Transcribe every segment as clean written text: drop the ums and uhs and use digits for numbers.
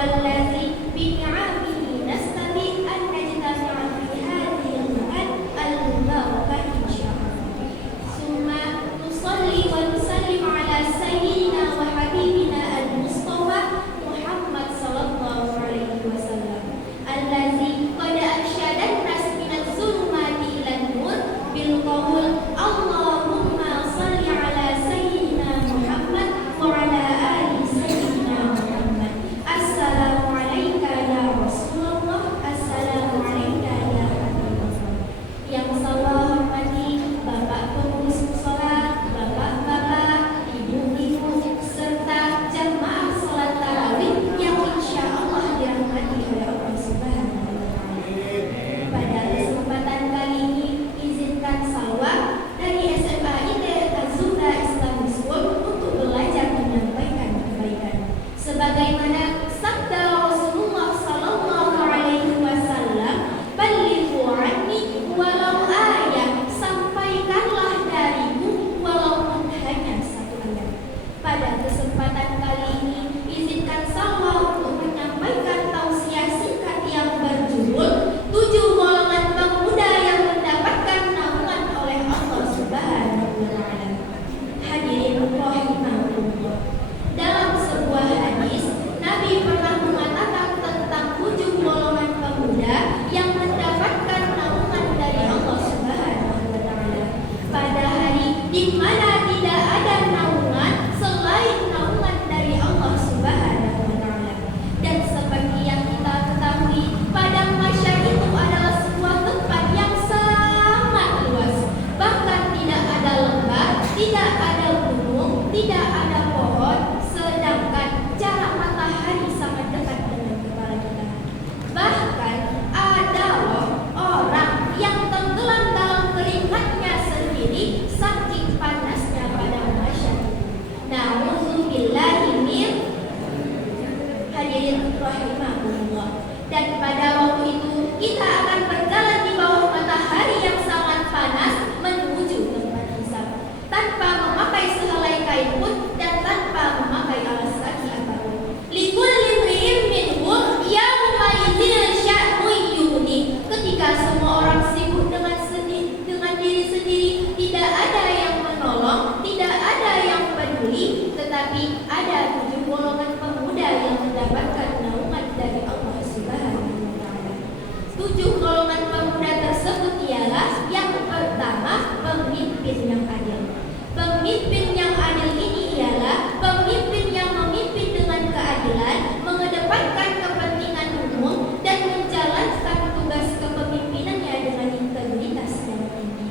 والذي بنعمه نستطيع أن نجتمع في هذه الغد المباركة إن شاء الله. ثم نصلي ونسلم على سيدنا وحبيبنا المصطفى محمد صلى الله عليه وسلم الذي قد أرشد الناس من الظلمات إلى النور بالقول اللهم صل على سيدنا محمد وعلى آل سيدنا محمد. السلام عليك يا رسول الله, assalamu alayka ya Habibullah. Yang saya hormati Bapak Pengurus Mushola, Bapak-bapak, Ibu-ibu, serta jamaah salat tarawih yang insya Allah dirahmati oleh Allah Subhanahu wa Ta'ala. Pada kesempatan kali ini izinkan saya dari SMA IT Az-Zuhra Islamic School untuk belajar menyampaikan kebaikan sebagaimana sabda Rasulullah sallallahu alaihi wasallam, "Ballighu anni walau ayat," sampaikanlah dariku walaupun hanya satu ayat. Pada kesempatan kali ini izinkan saya untuk menyampaikan tausiah singkat yang berjudul 7 golongan pemuda yang mendapatkan naungan oleh Allah Subhanahu wa Ta'ala. Hadirin rahimahullah. Dalam sebuah hadis, Nabi pernah mengatakan tentang 7 golongan pemuda yang mendapatkan naungan dari Allah Subhanahu wa Ta'ala pada hari di mana tidak ada naungan selain naungan dari Allah Subhanahu wa Ta'ala. Dan seperti yang kita ketahui, padang mahsyar itu adalah sebuah tempat yang sangat luas. Bahkan tidak ada lembah, tidak ada gunung, tidak ada pohon, sedangkan jarak matahari sangat dekat dengan kepala kita. Bahkan ada loh orang yang tenggelam dalam keringatnya sendiri saking panasnya padang mahsyar. Na'udzubillahi min hadirin rahimahullah. Dan pada waktu itu kita akan berjalan di bawah matahari yang sangat panas menuju tempat hisab tanpa memakai sehelai kain pun dan tanpa memakai alas kaki apapun. Likulli imri'in minhum yawma idzin sya'nun yughni. Ketika semua orang sibuk dengan diri sendiri, tidak ada yang menolong, tidak ada yang peduli, tetapi ada 7 golongan pemuda yang mendapatkan naungan dari Allah Subhanahu wa Ta'ala. 7 golongan pemuda tersebut ialah yang pertama, pemimpin yang adil. Pemimpin yang adil ini ialah pemimpin yang memimpin dengan keadilan, mengedepankan kepentingan umum dan menjalankan tugas kepemimpinannya dengan integritas yang tinggi.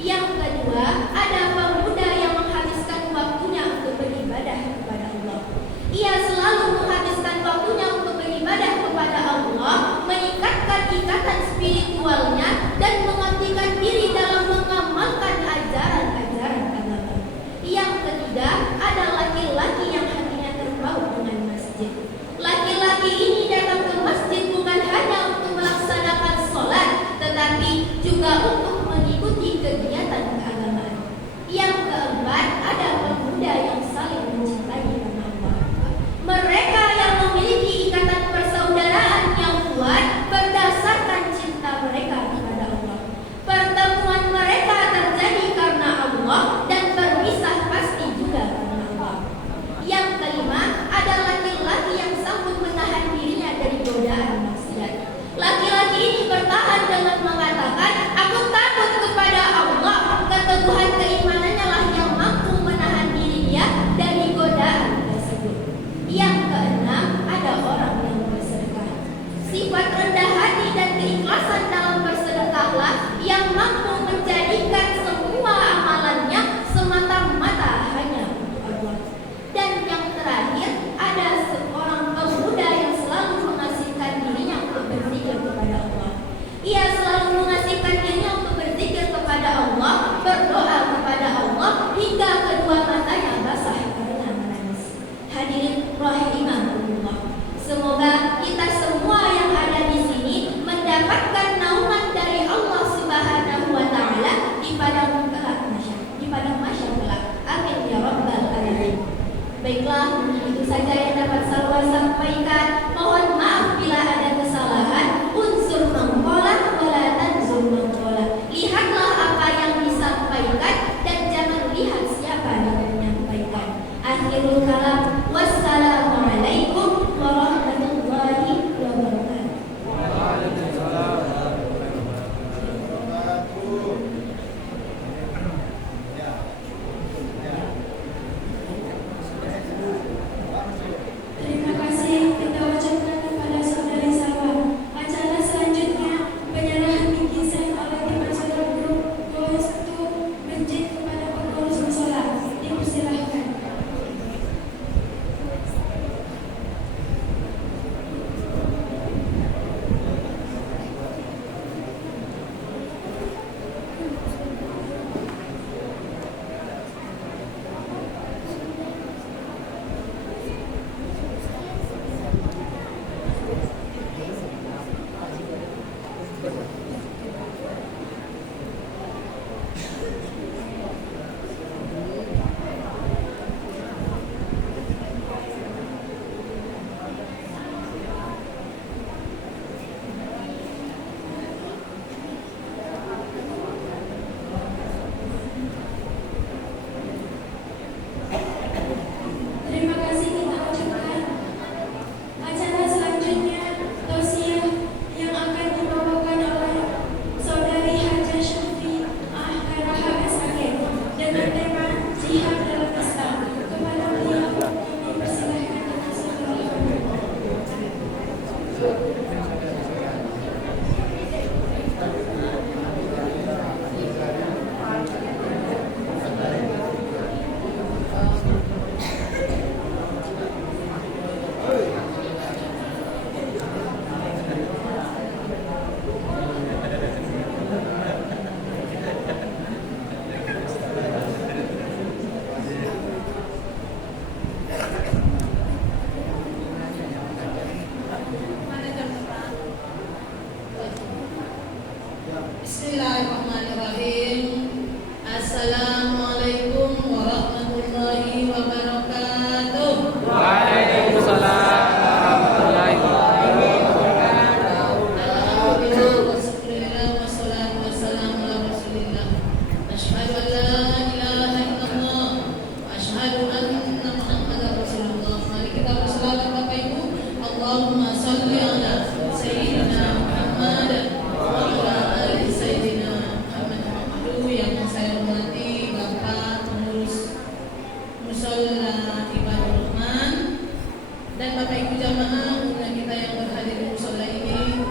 Yang kedua, ada pemuda yang menghabiskan waktunya untuk beribadah kepada Allah. Ia selalu menghabiskan waktunya untuk beribadah kepada Allah, meningkatkan ikatan spiritualnya dan mengabdikan diri dalam mengamalkan ajaran-ajaran agama. Yang ketiga, ada laki-laki yang hatinya terpaut dengan masjid. Laki-laki ini datang ke masjid bukan hanya untuk melaksanakan sholat, tetapi juga untuk mengikuti kegiatan keagamaan. Yang keempat, ada pemuda yang saling mencintai karena Allah. Mereka yang memiliki ikatan persaudaraan yang kuat berdasarkan cinta mereka kepada Allah. Pertemuan mereka terjadi karena Allah dan berpisah pasti juga karena Allah. Yang kelima, ada laki-laki yang sanggup menahan dirinya dari godaan maksiat. Laki-laki ini bertahan dengan mengatakan, "Aku takut kepada Allah." Keteguhan keimanannya lah yang mampu menahan diri dia dari godaan tersebut. Yang keenam, ada orang yang bersedekah. Sifat rendah hati dan keikhlasan dalam bersedekahlah yang mampu menjadikan semua amalannya semata-mata hanya untuk Allah. Dan yang terakhir, ada seorang pemuda yang selalu mengasihkan dirinya untuk berzikir kepada Allah. Ia selalu mengasihkan dirinya untuk berzikir kepada Allah, berdoa kepada Allah hingga kedua matanya basah karena menangis. Hadirin rahimah Bismillahirrahmanirrahim. Assalamualaikum warahmatullahi wabarakatuh. Waalaikumsalam warahmatullahi wabarakatuh. Alhamdulillah wassalatu wassalamu ala Rasulillah. Asyhadu an la ilaha illallah wa asyhadu anna Muhammadar Rasulullah. Mari kita berselawat Bapak Ibu. Allahumma shalli ala sayyidina Muhammad wa ala ali sayyidina Muhammad. Yang saya hormati Bapak pengurus Mushola Ibadur Rahman dan Bapak Ibu jamaah umumnya kita yang berhadir di mushola ini,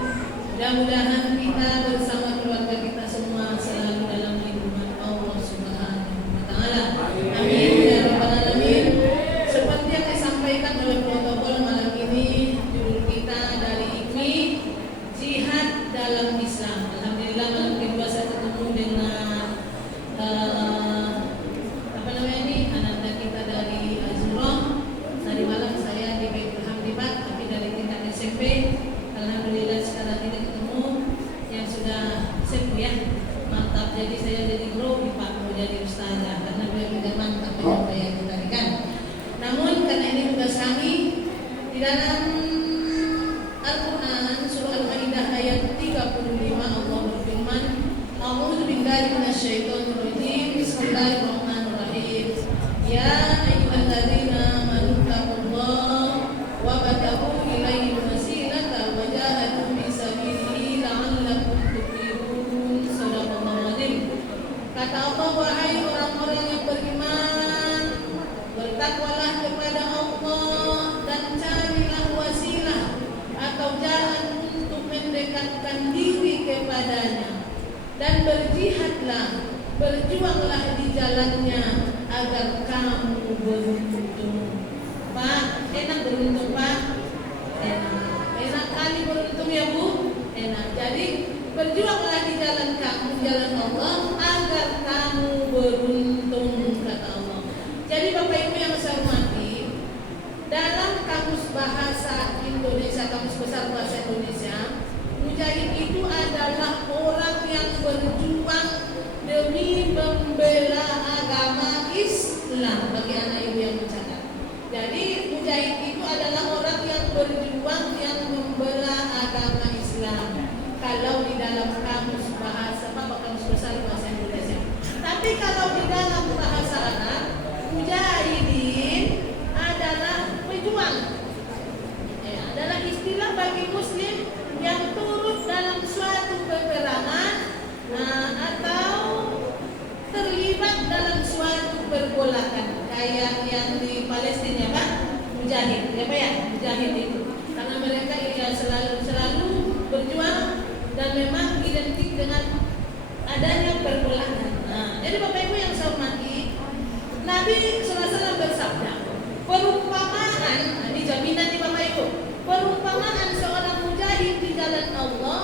mudah-mudahan kita bersama keluarga kita semua selalu dalam lindungan Allah Subhanahu wa Ta'ala. Amin ya rabbal alamin. Seperti yang disampaikan oleh protokol malam ini, judul kita dari IKMI, jihad dalam Islam. Alhamdulillah malam kedua saya ketemu dengan anak-anak kita dari Azura. Tadi malam saya di Baitul Hamdibat, tapi dari tingkat SMP. Alhamdulillah sekarang ini ketemu yang sudah SMP ya, mantap. Jadi saya jadi guru, Pak mau jadi ustazah karena beliau juga mantap yang tadi kan. Namun karena ini tugas kami di dalam Al-Quran surah Al-Maidah ayat 35 Allah berfirman, A'udzu billahi minasyaitonir rajim. Bismillahirrahmanirrahim. Ya ayyuhalladzina amanu taqullaha wa bataghu ilaihi wasilata wa jahadu fi sabilihi la'allakum tuflihun. Shadaqallahu adzim. Kata Allah, wahai orang-orang yang beriman, bertakwalah kepada Allah dan carilah wasilah atau jalan untuk mendekatkan diri kepadanya, dan berjihadlah, berjuanglah di jalannya agar kamu beruntung. Pak, enak beruntung Pak? Enak kali beruntung ya Bu? Enak. Jadi berjuanglah di jalan kamu, jalan Allah, agar kamu beruntung, kata Allah. Jadi Bapak Ibu yang saya hormati, dalam kamus bahasa Indonesia, kamus besar bahasa Indonesia, mujahid itu adalah orang yang berjuang demi membela agama Islam. Bagi anak ibu yang mencatat, jadi mujahid itu adalah orang yang berjuang yang membela agama Islam. Kalau di dalam kamus bahasa kamus besar bahasa Indonesia. Tapi kalau di dalam bahasa Arab, mujahidin adalah pejuang. Adalah istilah bagi Muslim yang turut dalam suatu peperangan atau terlibat dalam suatu pergolakan, kayak yang di Palestina Pak, mujahid, ya Pak ya, mujahid itu karena mereka selalu berjuang dan memang identik dengan adanya pergolakan. Jadi Bapak Ibu yang saya hormati, Nabi SAW bersabda, perumpamaan, ini jaminan nih Bapak Ibu, perumpamaan seorang mujahid di jalan Allah,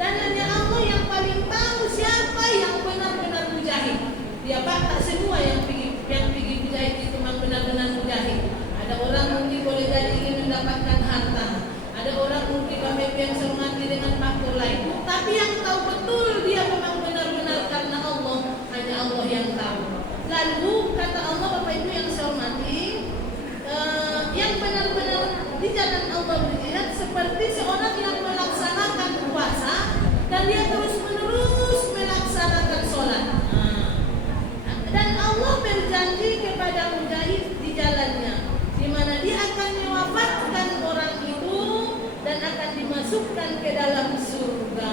dan hanya Allah yang paling tahu siapa yang benar-benar mujahid. Dia Pak, tak semua yang pergi mujahid itu memang benar-benar mujahid. Ada orang mungkin boleh jadi ingin mendapatkan harta, ada orang mungkin Bapak Ibu yang saya hormati dengan faktor lain. Tapi yang tahu betul dia memang benar-benar karena Allah, hanya Allah yang tahu. Lalu kata Allah Bapak Ibu yang saya hormati, yang benar-benar di jalan Allah berjihad seperti seorang yang melaksanakan puasa dan dia terus-menerus melaksanakan sholat. Dan Allah berjanji kepada mujahid di jalannya, di mana dia akan mewafatkan orang itu dan akan dimasukkan ke dalam surga.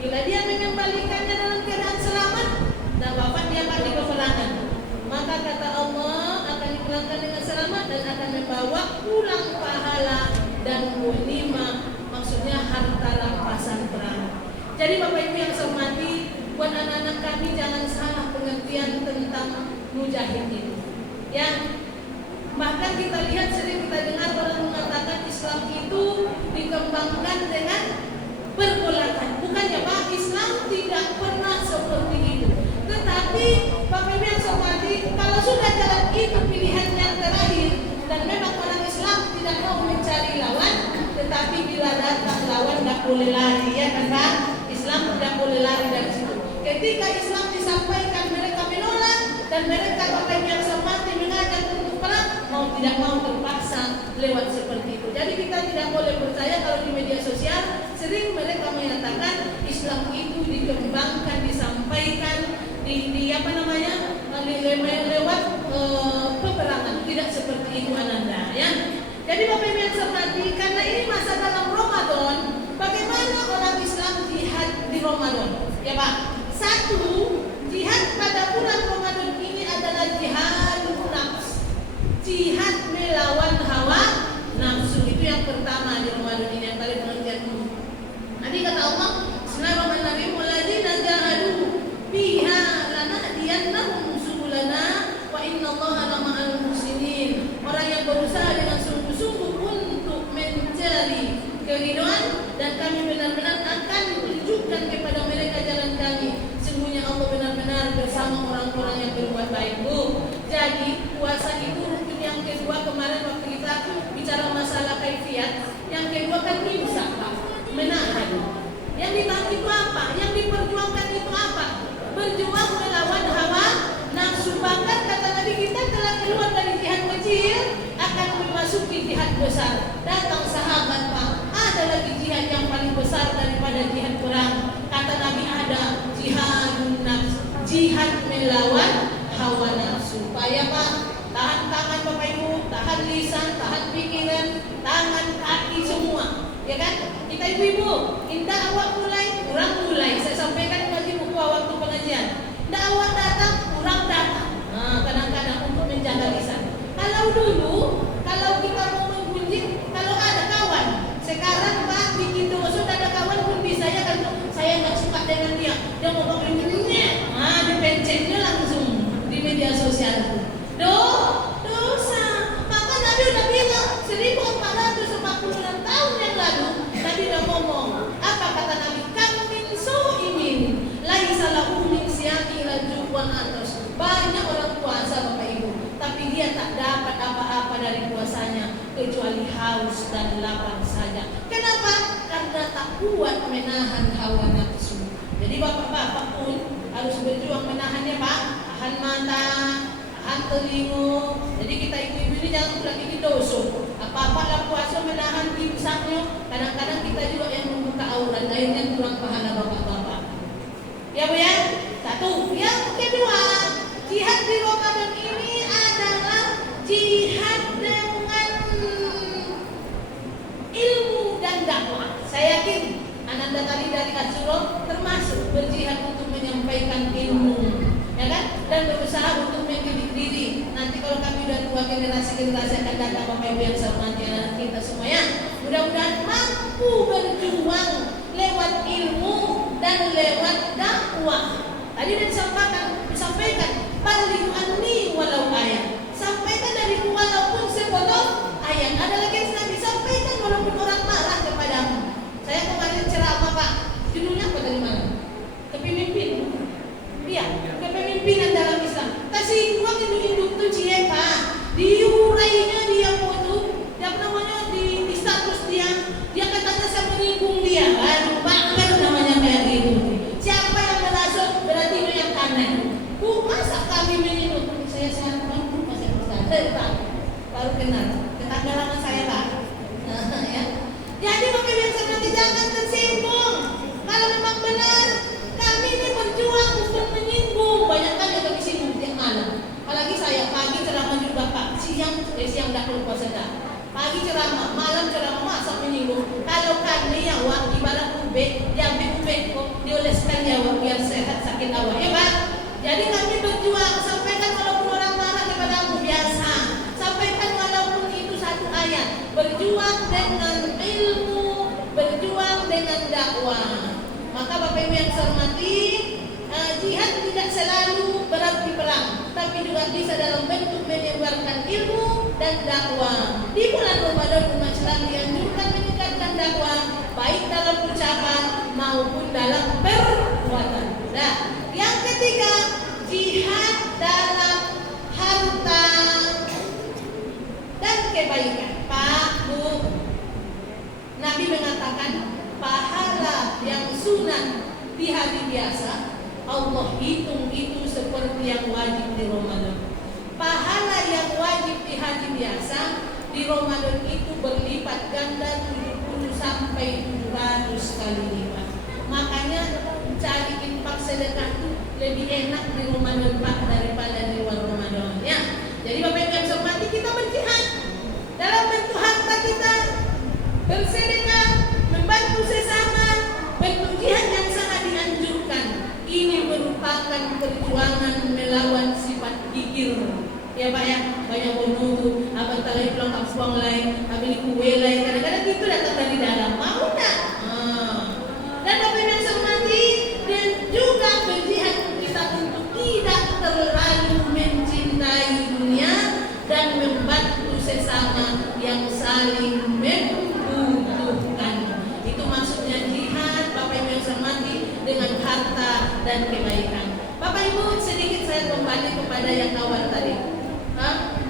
Bila dia mengembalikannya dalam keadaan selamat dan wafat dia akan di peperangan, maka kata Allah akan dipulangkan dengan selamat dan akan membawa pulang pahala dan ghanimah, maksudnya harta rampasan perang. Jadi Bapak Ibu yang saya hormati, buat anak-anak kami jangan salah pengertian tentang mujahid itu. Yang Bahkan kita lihat sering kita dengar orang mengatakan Islam itu dikembangkan dengan pergolakan. Bukannya Pak, Islam tidak pernah seperti itu. Tetapi Bapak Ibu yang saya hormati, kalau sudah jalan itu pilihan yang terakhir dan memang orang Islam tidak mau mencari lawan, tetapi bila datang lawan tidak boleh lari, ya kan Pak? Islam tidak boleh lari dari situ. Ketika Islam disampaikan mereka menolak dan mereka Bapak Ibu yang saya hormati mengajak untuk perang, mau tidak mau terpaksa lewat seperti itu. Jadi kita tidak boleh percaya kalau di media sosial sering mereka menyatakan Islam itu dikembangkan, disampaikan di apa namanya lewat peperangan. Tidak seperti itu Ananda, ya. Jadi Bapak Ibu yang saya hormati, karena ini masa dalam Ramadan, bagaimana orang Islam jihad di Ramadan? Ya Pak, satu, jihad pada bulan Ramadan ini adalah jihad nafs, jihad melawan hawa nafsu. Itu yang pertama di Ramadan ini, yang paling pengertian umum. Nanti kata Allah, Bismillahirrahmanirrahim, walladzina jahadu biha lanahdiyannahum subulana wa innallaha lama'al muhsinin. Orang yang berusaha dengan sungguh-sungguh untuk mencari keridhaan dan kami benar-benar akan tunjukkan kepada mereka jalan kami. Sesungguhnya Allah benar-benar bersama orang-orang yang berbuat baik. Bu, jadi puasa itu rukun yang kedua. Kemarin waktu kita bicara masalah kaifiat, yang kedua kan imsak, Pak, menahan. Yang ditahan itu apa? Yang diperjuangkan itu apa? Berjuang melawan hawa nafsu. Bahkan kata Nabi, kita telah keluar dari jihad kecil akan memasuki jihad besar. Datang sahabat, Pak, ada lagi jihad yang paling besar daripada jihad perang. Kata Nabi, ada jihadun nafs, jihad melawan hawa nafsu. Supaya Pak, tahan tangan Bapak Ibu, tahan lisan, tahan pikiran, tangan, kaki semua, ya kan? Kita ibu-ibu, indah awak mulai, kurang mulai. Saya sampaikan bagi buku waktu pengajian. Indah awak datang, kurang datang. Nah, kadang-kadang untuk menjaga lisan. Kalau dulu, kalau kita mau menggunjing, kalau ada kawan, sekarang Pak bikin dosa, ada kawan pun bisa ya kan? Saya nggak suka dengan dia, dia mau ngomongnya, dipencetnya langsung di media sosial. Dosa. Maka Nabi udah bilang 1446 tahun yang lalu, Nabi udah ngomong. Apa kata Nabi? Kam min su'imin laisa lahu min siyami rajuwan atas. Banyak orang puasa Bapak Ibu, tapi dia tak dapat apa-apa dari puasanya kecuali haus dan lapar saja. Kenapa? Karena tak kuat menahan hawa nafsu. Jadi bapak-bapak pun harus berjuang menahannya Pak. Tahan mata, tahan telinga. Jadi kita ibu-ibu ini jangan pula bikin dosa. Apa-apa lah puasa menahan imsaknya. Kadang-kadang kita juga yang membuka aurat, akhirnya kurang pahala bapak-bapak. Ya Bu ya? Satu. Yang kedua, jihad di Ramadan ini adalah jihad dengan ilmu dan dakwah. Saya yakin Ananda tadi dari Asyuro termasuk berjihad untuk menyampaikan ilmu, ya kan? Dan berusaha untuk mendidik diri. Nanti kalau kami udah tua, generasi akan datang Bapak Ibu yang saya hormati kita semua ya. Mudah-mudahan mampu berjuang lewat ilmu dan lewat dakwah. Tadi sudah disampaikan balighu anni walau ayat. Sampaikan dariku walaupun sepotong ayat. Ada lagi yang sedang disampaikan walaupun orang marah kepadamu. Saya kemarin ceramah Pak, judulnya apa dari mana? Kepemimpin. Iya, kepemimpinan dalam Islam. Kasih uang induk-induk tuh cie Pak. Diurainya dia foto, yang namanya di status dia katanya saya menyinggung dia. Aduh, bakar namanya kayak gitu. Siapa yang merasuk berarti itu yang kanan. Bu, masa kami menyinggung? Saya mampu masih Pak. Baru kenal. Ketanggalan saya Pak. Ya. Jadi Bapak Ibu yang saya hormati, jangan tersinggung. Kalau memang benar kami ini berjuang bukan menyinggung. Banyak kali yang kami singgung tiap malam. Apalagi saya pagi ceramah juga Pak. Siang dah keluar puasa dah. Pagi ceramah, malam ceramah, masa menyinggung. Kalau kami awak ibarat ube, diambil ube kok dioleskan awak biar sehat sakit awak, ya Pak. Jadi kami berjuang, sampaikan walaupun orang marah kepadamu biasa. Sampaikan walaupun itu satu ayat. Berjuang dengan ilmu, berjuang dengan dakwah. Maka Bapak Ibu yang saya hormati, jihad tidak selalu berarti perang, tapi juga bisa dalam bentuk menyebarkan ilmu dan dakwah. Di bulan Ramadan umat Islam dianjurkan meningkatkan dakwah baik dalam ucapan maupun dalam perbuatan. Nah, yang ketiga, jihad dalam harta dan kebaikan. Pak, Bu, Nabi mengatakan pahala yang sunat di hari biasa Allah hitung itu seperti yang wajib di Ramadan. Pahala yang wajib di hari biasa di Ramadan itu berlipat ganda 70 sampai 200 kali lipat. Makanya cari infak sedekah itu lebih enak di Ramadan Pak daripada di luar Ramadan ya. Jadi Bapak Ibu yang saya hormati, kita berjihad dalam bentuk harta kita, bersedekah, membantu sesama, bentuk jihad yang sangat dianjurkan. Ini merupakan perjuangan melawan sifat gigir. Ya Pak ya, banyak menunggu, apa tadi pulang kampung lain, beli kue lain, kadang-kadang itu datang dari dalam. Mau enggak? Dan Bapak Ibu yang saya hormati, dan juga berjihad kita untuk tidak terlalu mencintai dunia dan membantu sesama yang saling membutuhkan. Itu maksudnya jihad Bapak Ibu yang saya hormati dengan harta dan kebaikan. Bapak Ibu, sedikit saya kembali kepada yang awal tadi.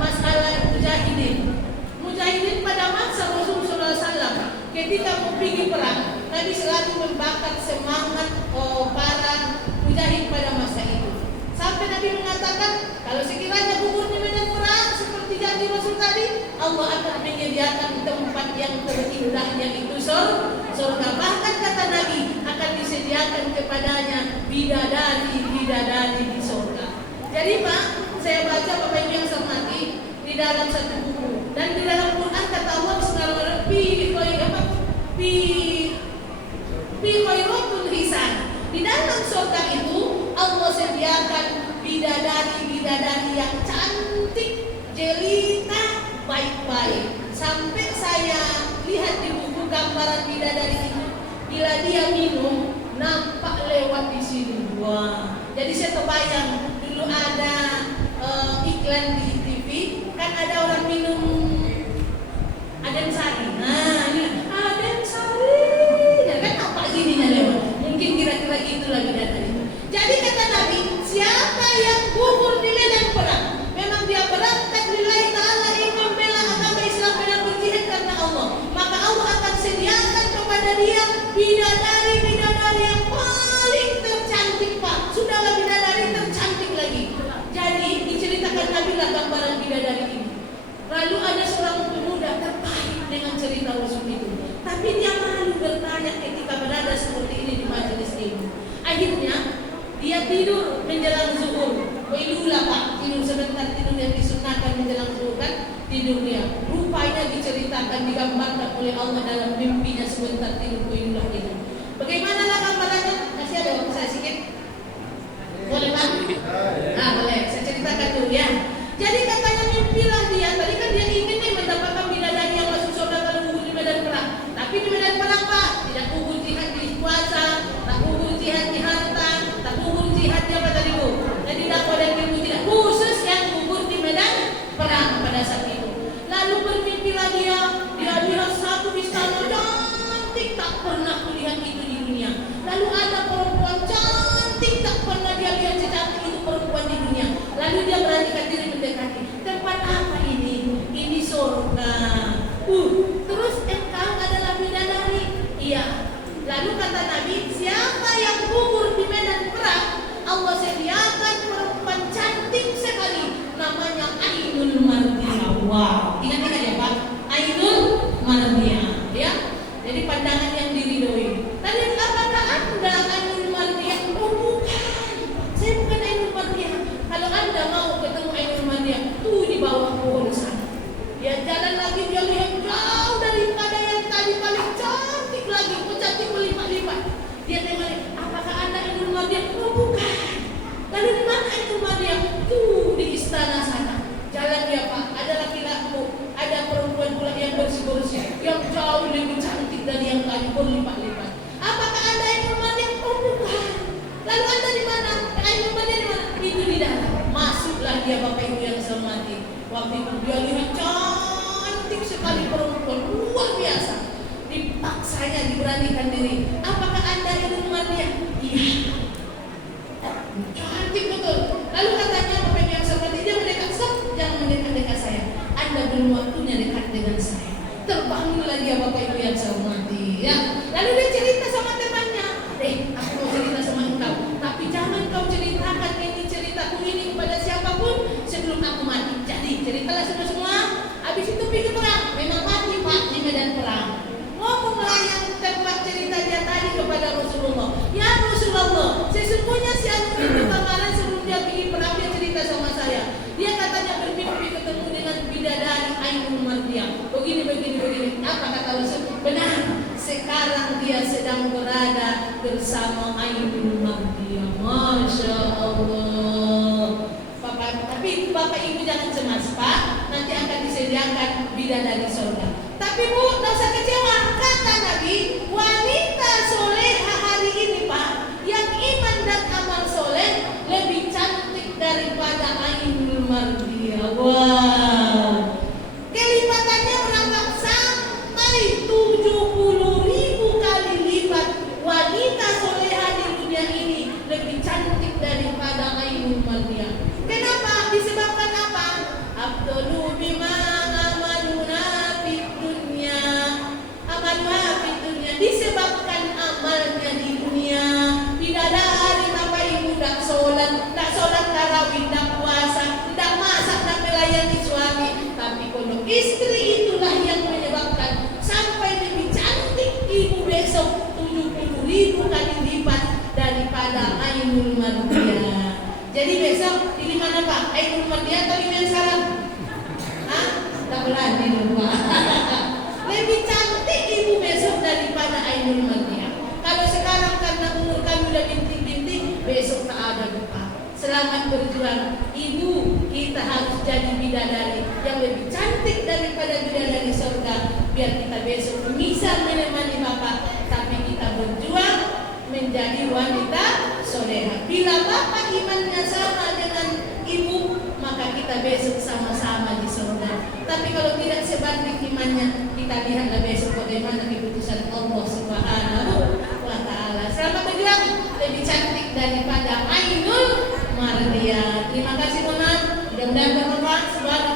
Masalah mujahidin. Mujahidin pada masa Rasulullah SAW ketika mau pergi perang, Nabi selalu membakar semangat para mujahid pada masa itu. Sampai Nabi mengatakan, kalau sekiranya gugur di medan perang seperti janji Rasul tadi, Allah akan menyediakan tempat yang terindah, yaitu surga. Bahkan kata Nabi, akan disediakan kepadanya bidadari di surga. Jadi Pak, saya baca Bapak Ibu yang saya hormati di dalam satu buku, dan di dalam Quran kata Allah fi khairatul hisan. Di dalam surga itu Allah sediakan bidadari yang cantik, jelita, baik-baik. Sampai saya lihat di buku gambaran bidadari itu, bila dia minum nampak lewat di sini. Wah, jadi saya terbayang dulu ada iklan di TV, kan ada orang minum Aden Sari. Nah, ini Aden Sari. Ya kan apa gininya lewat? Mungkin kira-kira itulah bidadari. Jadi kata Nabi, siapa yang gugur di medan perang, memang dia berangkat lillahi ta'ala ingin membela agama Islam dan berjihad karena Allah, maka Allah akan sediakan kepada dia bidadari yang paling tercantik Pak. Sudahlah bidadari tercantik lagi. Jadi diceritakan Nabi lah gambaran bidadari ini. Lalu ada seorang pemuda tertarik dengan cerita Rasul itu, tapi dia malu bertanya ketika berada seperti ini di majelis ini. Akhirnya dia tidur menjelang zuhur. Wailulah Pak, tidur sebentar, tidur yang disunahkan menjelang zuhur kan, tidur dia. Rupanya diceritakan, digambarkan oleh Allah dalam mimpinya sebentar tidur wailulah itu. Bagaimana lah gambarannya? Masih ada waktu saya sedikit? Boleh Pak? Boleh, saya ceritakan dulu ya. Jadi katanya mimpilah dia, tadi kan dia ingin nih mendapatkan bidadari yang masuk surga kalau gugur di medan perang. Tapi di medan perang Pak, tidak gugur jihad di puasa, tak gugur jihad di harta, tak gugur jihad di apa tadi Bu? Jadi dakwah dan ilmu tidak, khusus yang gugur di medan perang pada saat itu. Lalu bermimpilah dia lihat satu istana cantik, tak pernah kulihat itu di dunia. Lalu ada perempuan cantik, tak pernah dia lihat secantik itu perempuan di dunia. Lalu dia beranikan diri mendekati. Tempat apa ini? Ini surga. Terus engkau adalah bidadari? Iya. Lalu kata Nabi, siapa yang gugur di medan perang, Allah sediakan perempuan cantik sekali, namanya Ainul Mardiyah. Wow, ingat-ingat ya Pak, Ainul Mardiyah, ya. Jadi pandangan yang diridhoi. Tadi apakah Anda Ainul Mardiyah? Oh bukan, saya bukan Ainul Mardiyah. Kalau Anda mau ketemu Ainul Waktu itu dia lihat cantik sekali perempuan luar biasa. Dipaksanya diberanikan diri. Apakah Anda ingin dia? Iya. Cantik betul. Lalu katanya Bapak Ibu yang saya hormati, dia mendekat, stop, jangan mendekat-dekat saya. Anda belum waktunya dekat dengan saya. Terbangunlah dia Bapak Ibu yang saya hormati. Ya. Lalu dia cerita sama temannya, aku mau cerita sama engkau, tapi jangan kau ceritakan ini ceritaku ini kepada siapapun sebelum aku mati. Jadi ceritalah semua. Habis itu pergi perang. Memang mati Pak di medan perang. Ngomonglah yang tempat cerita dia tadi kepada Rasulullah. Ya Rasulullah, sesungguhnya si anu itu kemarin sebelum dia pergi perang dia cerita sama saya. Dia katanya bermimpi ketemu dengan bidadari Ainul Mardiah. Begini. Apa kata Rasul? Benar. Sekarang dia sedang berada bersama Ainul Mardiah. Masya Allah. Tapi Bapak Ibu jangan cemas Pak. Nanti akan disediakan bidadari surga. Tapi Bu, tidak usah kecewa. Kata Nabi, wanita soleha hari ini Pak, yang iman dan amal soleh lebih cantik daripada Ainul Mardiah. Wow. Kelipatannya berapa? Sampai 70.000 kali lipat. Wanita soleha di dunia ini lebih cantik daripada Ainul Mardiah. Kenapa? Disebabkan apa? Abdulu bima amaluna fid dunya. Amaluna fid dunya. Disebabkan amalnya di dunia. Tidak ada hari Bapak Ibu tak sholat tarawih, tak puasa, tak masak, tak melayani suami. Tapi kalau istri itulah yang menyebabkan sampai lebih cantik ibu besok 70.000 kali lipat daripada Ainul Mardiah. Jadi besok pilih mana Pak? Ainul Mardiah atau Iman Salam? Hah? Tak berani lupa. Lebih cantik ibu besok daripada Ainul Mardiah. Kalau sekarang karena umur kami udah bintik-bintik, besok tak ada lupa. Selamat berjuang. Ibu, kita harus jadi bidadari yang lebih cantik daripada bidadari surga. Biar kita besok bisa menemani Bapak, tapi kita berjuang menjadi wanita soleha. Bila Bapak imannya sama dengan ibu, maka kita besok sama-sama di surga. Tapi kalau tidak sebanding imannya, kita lihatlah besok bagaimana keputusan Allah Subhanahu wa Ta'ala. Selamat berjuang, lebih cantik daripada Ainul Mardiah. Terima kasih teman. Mudah-mudahan bermanfaat. Subhanahu